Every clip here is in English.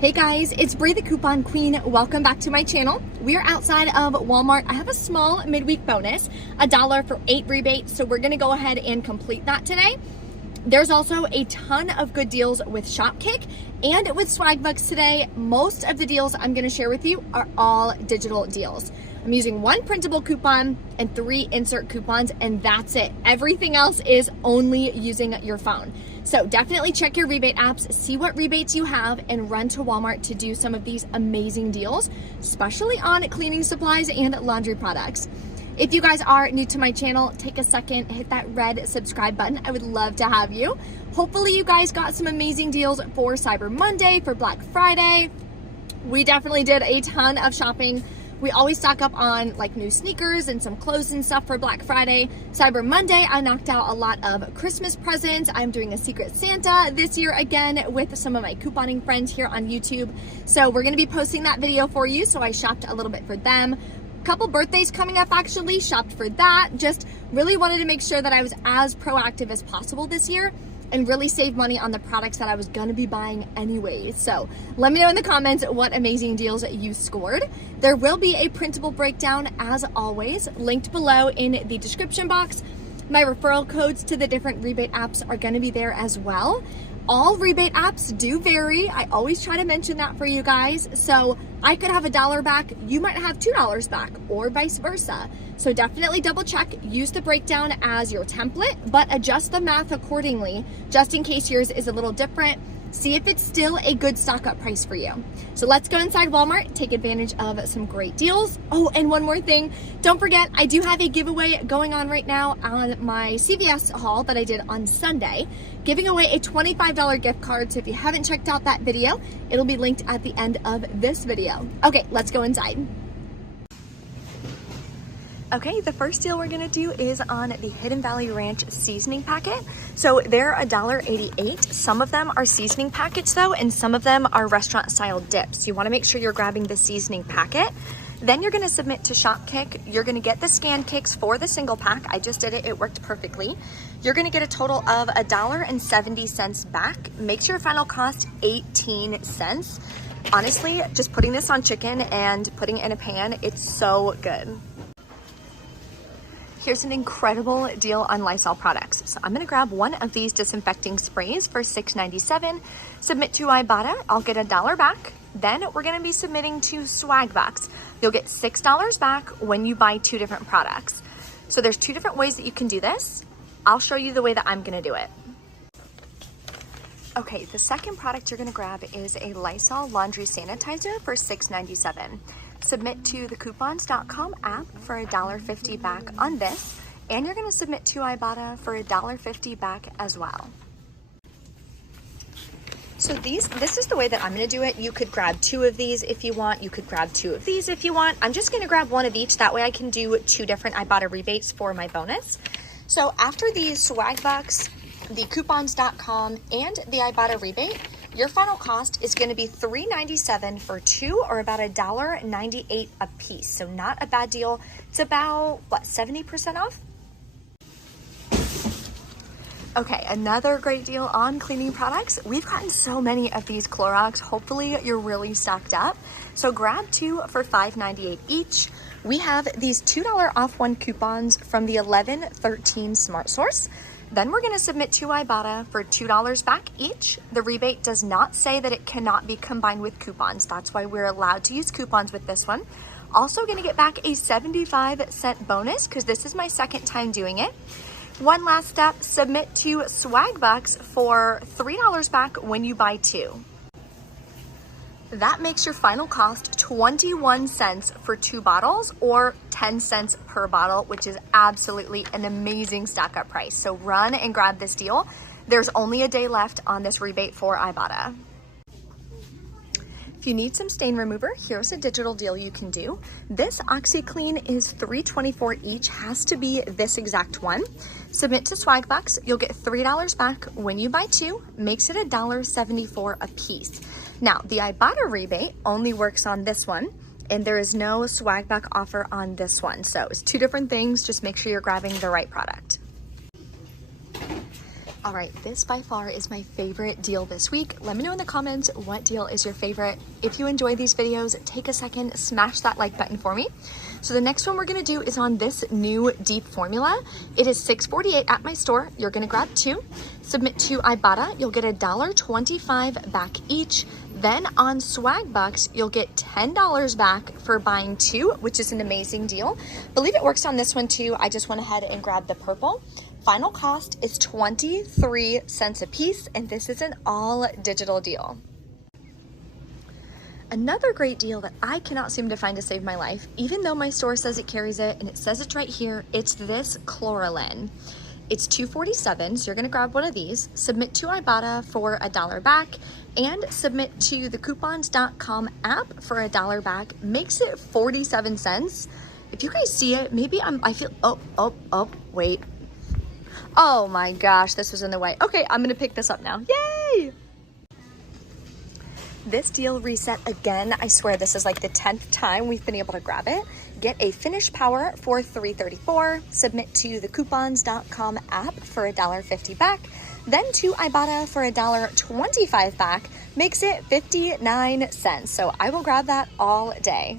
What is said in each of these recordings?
Hey guys, it's Brie the Coupon Queen. Welcome back to my channel. We are outside of Walmart. I have a small midweek bonus, $1 for 8 rebates. So we're gonna go ahead and complete that today. There's also a ton of good deals with Shopkick and with Swagbucks today. Most of the deals I'm gonna share with you are all digital deals. I'm using 1 printable coupon and 3 insert coupons, and that's it. Everything else is only using your phone. So definitely check your rebate apps, see what rebates you have, and run to Walmart to do some of these amazing deals, especially on cleaning supplies and laundry products. If you guys are new to my channel, take a second, hit that red subscribe button. I would love to have you. Hopefully you guys got some amazing deals for Cyber Monday, for Black Friday. We definitely did a ton of shopping. We always stock up on like new sneakers and some clothes and stuff for Black Friday. Cyber Monday, I knocked out a lot of Christmas presents. I'm doing a Secret Santa this year again with some of my couponing friends here on YouTube. So we're gonna be posting that video for you. So I shopped a little bit for them. Couple birthdays coming up actually, shopped for that. Just really wanted to make sure that I was as proactive as possible this year and really save money on the products that I was gonna be buying anyway. So let me know in the comments what amazing deals you scored. There will be a printable breakdown as always, linked below in the description box. My referral codes to the different rebate apps are gonna be there as well. All rebate apps do vary. I always try to mention that for you guys. So I could have $1 back, you might have $2 back, or vice versa. So definitely double check, use the breakdown as your template, but adjust the math accordingly, just in case yours is a little different. See if it's still a good stock up price for you. So let's go inside Walmart, take advantage of some great deals. Oh, and one more thing, don't forget, I do have a giveaway going on right now on my CVS haul that I did on Sunday, giving away a $25 gift card. So if you haven't checked out that video, it'll be linked at the end of this video. Okay, let's go inside. Okay, the first deal we're gonna do is on the Hidden Valley Ranch seasoning packet. So they're $1.88. Some of them are seasoning packets though, and some of them are restaurant style dips. You wanna make sure you're grabbing the seasoning packet. Then you're gonna submit to Shopkick. You're gonna get the scan kicks for the single pack. I just did it, it worked perfectly. You're gonna get a total of $1.70 back. Makes your final cost 18 cents. Honestly, just putting this on chicken and putting it in a pan, it's so good. Here's an incredible deal on Lysol products. So I'm gonna grab one of these disinfecting sprays for $6.97, submit to Ibotta, I'll get $1 back. Then we're gonna be submitting to Swagbucks. You'll get $6 back when you buy 2 different products. So there's 2 different ways that you can do this. I'll show you the way that I'm gonna do it. Okay, the second product you're gonna grab is a Lysol laundry sanitizer for $6.97. Submit to the coupons.com app for $1.50 back on this, and you're gonna submit to Ibotta for $1.50 back as well. So this is the way that I'm gonna do it. You could grab 2 of these if you want. You could grab 2 of these if you want. I'm just gonna grab 1 of each. That way I can do 2 different Ibotta rebates for my bonus. So after these Swagbucks, the coupons.com, and the Ibotta rebate, your final cost is gonna be $3.97 for 2, or about $1.98 a piece. So not a bad deal. It's about, what, 70% off? Okay, another great deal on cleaning products. We've gotten so many of these Clorox. Hopefully you're really stocked up. So grab 2 for $5.98 each. We have these $2 off 1 coupons from the 11/13 Smart Source. Then we're gonna submit to Ibotta for $2 back each. The rebate does not say that it cannot be combined with coupons. That's why we're allowed to use coupons with this one. Also gonna get back a 75-cent bonus because this is my second time doing it. One last step, submit to Swagbucks for $3 back when you buy 2. That makes your final cost 21 cents for 2 bottles, or 10 cents per bottle, which is absolutely an amazing stock up price. So run and grab this deal. There's only a day left on this rebate for Ibotta. If you need some stain remover, here's a digital deal you can do. This OxyClean is $3.24 each, has to be this exact one. Submit to Swagbucks, you'll get $3 back when you buy 2, makes it $1.74 a piece. Now, the Ibotta rebate only works on this one, and there is no Swagbuck offer on this one. So it's 2 different things, just make sure you're grabbing the right product. All right, this by far is my favorite deal this week. Let me know in the comments what deal is your favorite. If you enjoy these videos, take a second, smash that like button for me. So the next one we're gonna do is on this new deep formula. It is $6.48 at my store. You're gonna grab 2, submit to Ibotta, you'll get $1.25 back each. Then on Swag Bucks, you'll get $10 back for buying 2, which is an amazing deal. Believe it works on this one too. I just went ahead and grabbed the purple. Final cost is 23 cents a piece, and this is an all digital deal. Another great deal that I cannot seem to find to save my life, even though my store says it carries it, and it says it's right here, it's this Chloralin. It's $2.47, so you're gonna grab one of these, submit to Ibotta for $1 back, and submit to the coupons.com app for $1 back, makes it 47 cents. If you guys see it, maybe I feel, wait. Oh my gosh, this was in the way. Okay, I'm gonna pick this up now, yay! This deal reset again. I swear this is like the 10th time we've been able to grab it. Get a finish power for $3.34, submit to the coupons.com app for $1.50 back, then to Ibotta for $1.25 back, makes it 59 cents. So I will grab that all day.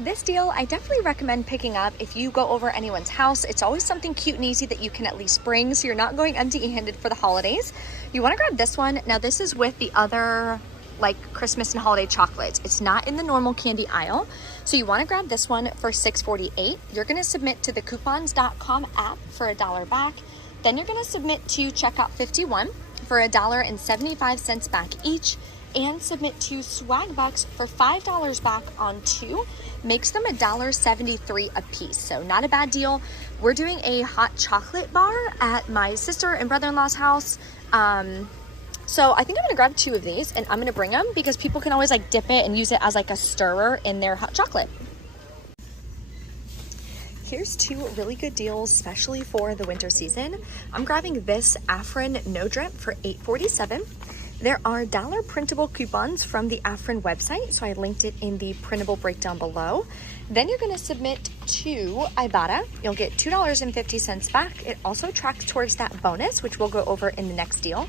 This deal, I definitely recommend picking up if you go over anyone's house. It's always something cute and easy that you can at least bring, so you're not going empty-handed for the holidays. You wanna grab this one. Now this is with the other like Christmas and holiday chocolates. It's not in the normal candy aisle. So you wanna grab this one for $6.48. You're gonna submit to the coupons.com app for $1 back. Then you're gonna submit to checkout 51 for $1.75 back each, and submit to Swag Bucks for $5 back on 2, makes them $1.73 a piece. So not a bad deal. We're doing a hot chocolate bar at my sister and brother-in-law's house. So I think I'm gonna grab 2 of these and I'm gonna bring them because people can always like dip it and use it as like a stirrer in their hot chocolate. Here's 2 really good deals, especially for the winter season. I'm grabbing this Afrin No Drip for $8.47. There are dollar printable coupons from the Afrin website, so I linked it in the printable breakdown below. Then you're gonna submit to Ibotta. You'll get $2.50 back. It also tracks towards that bonus, which we'll go over in the next deal.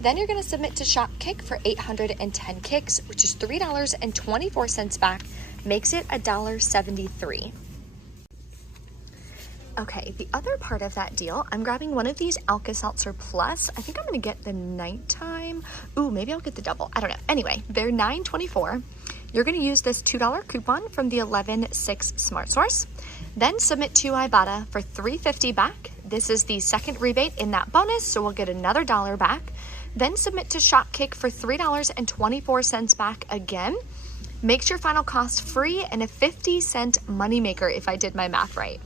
Then you're gonna submit to Shopkick for 810 kicks, which is $3.24 back, makes it $1.73. Okay, the other part of that deal, I'm grabbing one of these Alka-Seltzer Plus. I think I'm gonna get the nighttime. Ooh, maybe I'll get the double. I don't know. Anyway, they're $9.24. You're gonna use this $2 coupon from the 11/6 Smart Source. Then submit to Ibotta for $3.50 back. This is the second rebate in that bonus, so we'll get another $1 back. Then submit to Shopkick for $3.24 back again. Makes your final cost free and a 50-cent moneymaker if I did my math right.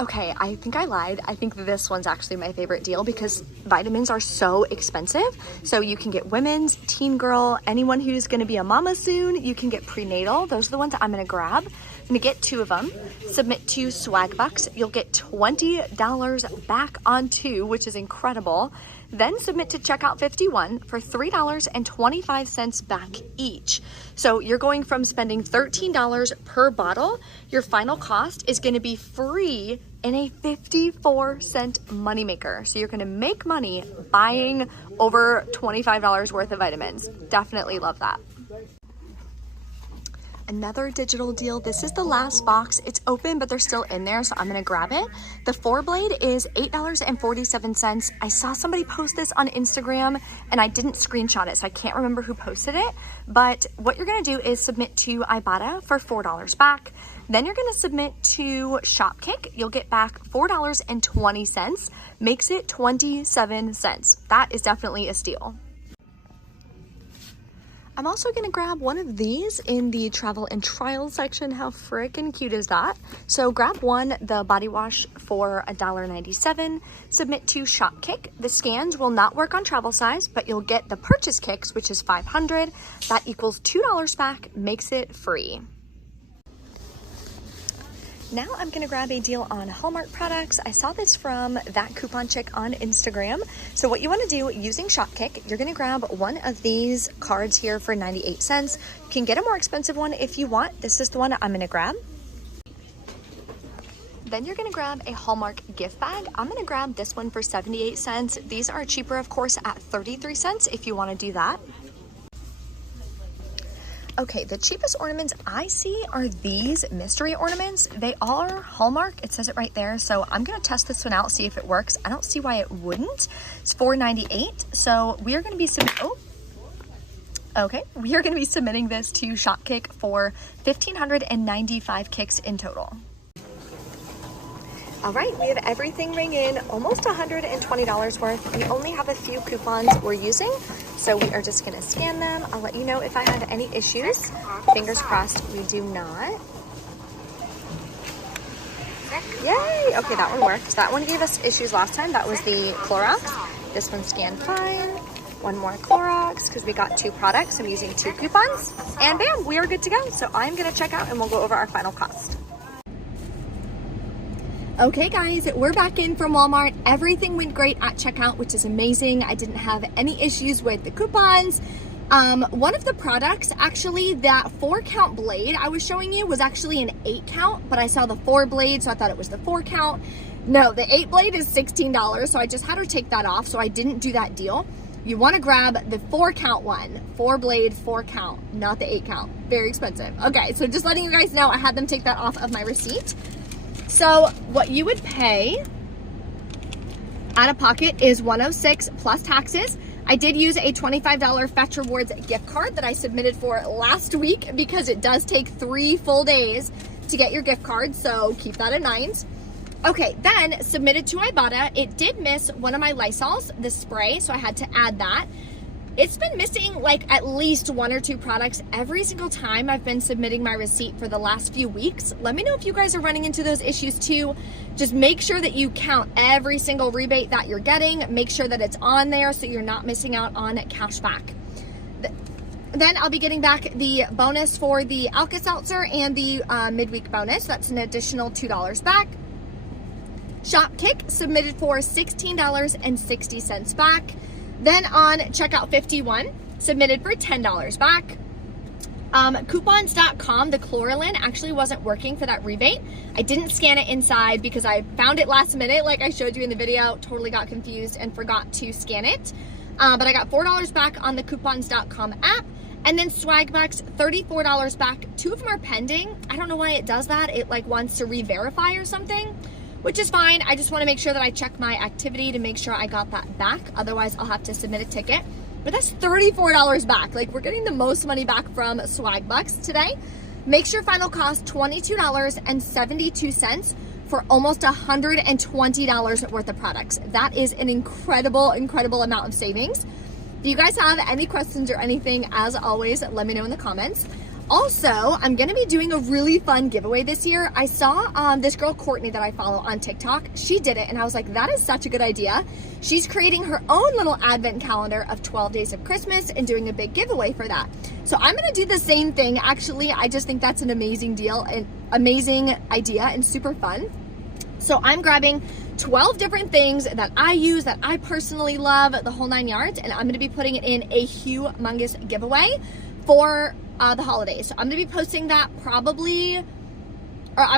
Okay, I think I lied. I think this one's actually my favorite deal because vitamins are so expensive. So you can get women's, teen girl, anyone who's gonna be a mama soon. You can get prenatal. Those are the ones that I'm gonna grab. I'm gonna get 2 of them. Submit to Swag Bucks. You'll get $20 back on 2, which is incredible. Then submit to checkout 51 for $3.25 back each. So you're going from spending $13 per bottle. Your final cost is gonna be free and a 54-cent moneymaker. So you're gonna make money buying over $25 worth of vitamins. Definitely love that. Another digital deal. This is the last box. It's open, but they're still in there, so I'm gonna grab it. The 4-blade is $8.47. I saw somebody post this on Instagram and I didn't screenshot it, so I can't remember who posted it. But what you're gonna do is submit to Ibotta for $4 back. Then you're gonna submit to Shopkick. You'll get back $4.20, makes it 27 cents. That is definitely a steal. I'm also gonna grab one of these in the travel and trial section. How freaking cute is that? So grab one, the body wash for $1.97, submit to Shopkick. The scans will not work on travel size, but you'll get the purchase kicks, which is 500. That equals $2 back, makes it free. Now I'm gonna grab a deal on Hallmark products. I saw this from that coupon chick on Instagram. So what you wanna do using Shopkick, you're gonna grab one of these cards here for 98 cents. You can get a more expensive one if you want. This is the one I'm gonna grab. Then you're gonna grab a Hallmark gift bag. I'm gonna grab this one for 78 cents. These are cheaper, of course, at 33 cents if you wanna do that. Okay, the cheapest ornaments I see are these mystery ornaments. They are Hallmark, it says it right there. So I'm gonna test this one out, see if it works. I don't see why it wouldn't. It's $4.98. So we are gonna be we are gonna be submitting this to Shopkick for 1,595 kicks in total. All right, we have everything ring in, almost $120 worth. We only have a few coupons we're using, so we are just gonna scan them. I'll let you know if I have any issues. Fingers crossed we do not. Yay, okay, that one worked. That one gave us issues last time. That was the Clorox. This one scanned fine. One more Clorox, because we got 2 products. I'm using 2 coupons, and bam, we are good to go. So I'm gonna check out and we'll go over our final cost. Okay guys, we're back in from Walmart. Everything went great at checkout, which is amazing. I didn't have any issues with the coupons. One of the products, actually, that 4-count blade I was showing you was actually an 8-count, but I saw the 4 blade, so I thought it was the 4-count. No, the 8 blade is $16, so I just had her take that off, so I didn't do that deal. You want to grab the 4-count one, 4 blade, 4-count, not the 8-count. Very expensive. Okay, so just letting you guys know, I had them take that off of my receipt. So what you would pay out of pocket is $106 plus taxes. I did use a $25 Fetch Rewards gift card that I submitted for last week because it does take 3 full days to get your gift card, so keep that in mind. Okay, then submitted to Ibotta. It did miss one of my Lysols, the spray, so I had to add that. It's been missing like at least 1 or 2 products every single time I've been submitting my receipt for the last few weeks. Let me know if you guys are running into those issues too. Just make sure that you count every single rebate that you're getting. Make sure that it's on there so you're not missing out on cash back. Then I'll be getting back the bonus for the Alka-Seltzer and the midweek bonus. That's an additional $2 back. Shopkick submitted for $16.60 back. Then on checkout 51, submitted for $10 back. Coupons.com, the Chloralin actually wasn't working for that rebate. I didn't scan it inside because I found it last minute, like I showed you in the video, totally got confused and forgot to scan it. But I got $4 back on the Coupons.com app. And then Swagbucks, $34 back. 2 of them are pending. I don't know why it does that. It like wants to re-verify or something, which is fine. I just want to make sure that I check my activity to make sure I got that back. Otherwise, I'll have to submit a ticket. But that's $34 back. Like, we're getting the most money back from Swagbucks today. Makes your final cost $22.72 for almost $120 worth of products. That is an incredible, incredible amount of savings. If you guys have any questions or anything, as always, let me know in the comments. Also, I'm gonna be doing a really fun giveaway this year. I saw this girl, Courtney, that I follow on TikTok. She did it, and I was like, that is such a good idea. She's creating her own little advent calendar of 12 days of Christmas and doing a big giveaway for that. So I'm gonna do the same thing. Actually, I just think that's an amazing deal, an amazing idea, and super fun. So I'm grabbing 12 different things that I use, that I personally love, the whole 9 yards, and I'm gonna be putting it in a humongous giveaway for the holidays. So I'm gonna be posting that I'm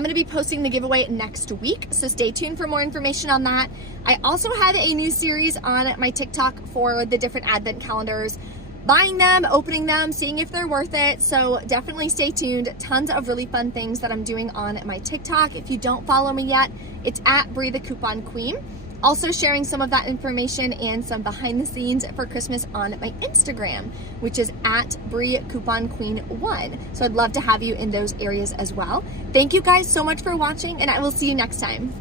gonna be posting the giveaway next week. So stay tuned for more information on that. I also have a new series on my TikTok for the different advent calendars, buying them, opening them, seeing if they're worth it. So definitely stay tuned. Tons of really fun things that I'm doing on my TikTok. If you don't follow me yet, it's at Bree the Coupon Queen. Also sharing some of that information and some behind the scenes for Christmas on my Instagram, which is at Bree Coupon Queen 1. So I'd love to have you in those areas as well. Thank you guys so much for watching, and I will see you next time.